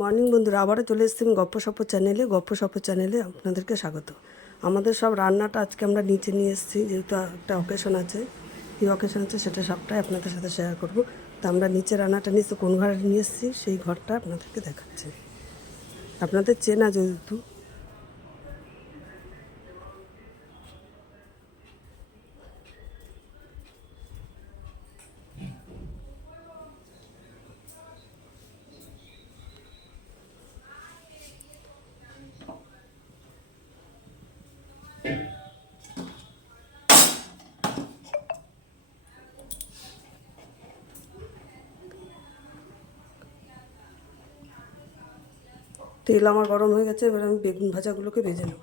Morning বন্ধুরা, আবারও চলে এসেছি গপ্প সপ্প চ্যানেলে আপনাদেরকে স্বাগত। আমাদের সব রান্নাটা আজকে আমরা নিচে নিয়ে এসেছি, যেহেতু একটা অকেশন আছে। কী অকেশন আছে সেটা সবটাই আপনাদের সাথে শেয়ার করব। তা আমরা নিচে রান্নাটা নিচে কোন ঘরে নিয়ে এসেছি সেই ঘরটা আপনাদেরকে দেখাচ্ছি। আপনাদের চেনা যেহেতু। তেল আমার গরম হয়ে গেছে, এবার আমি বেগুন ভাজাগুলোকে ভেজে নেব।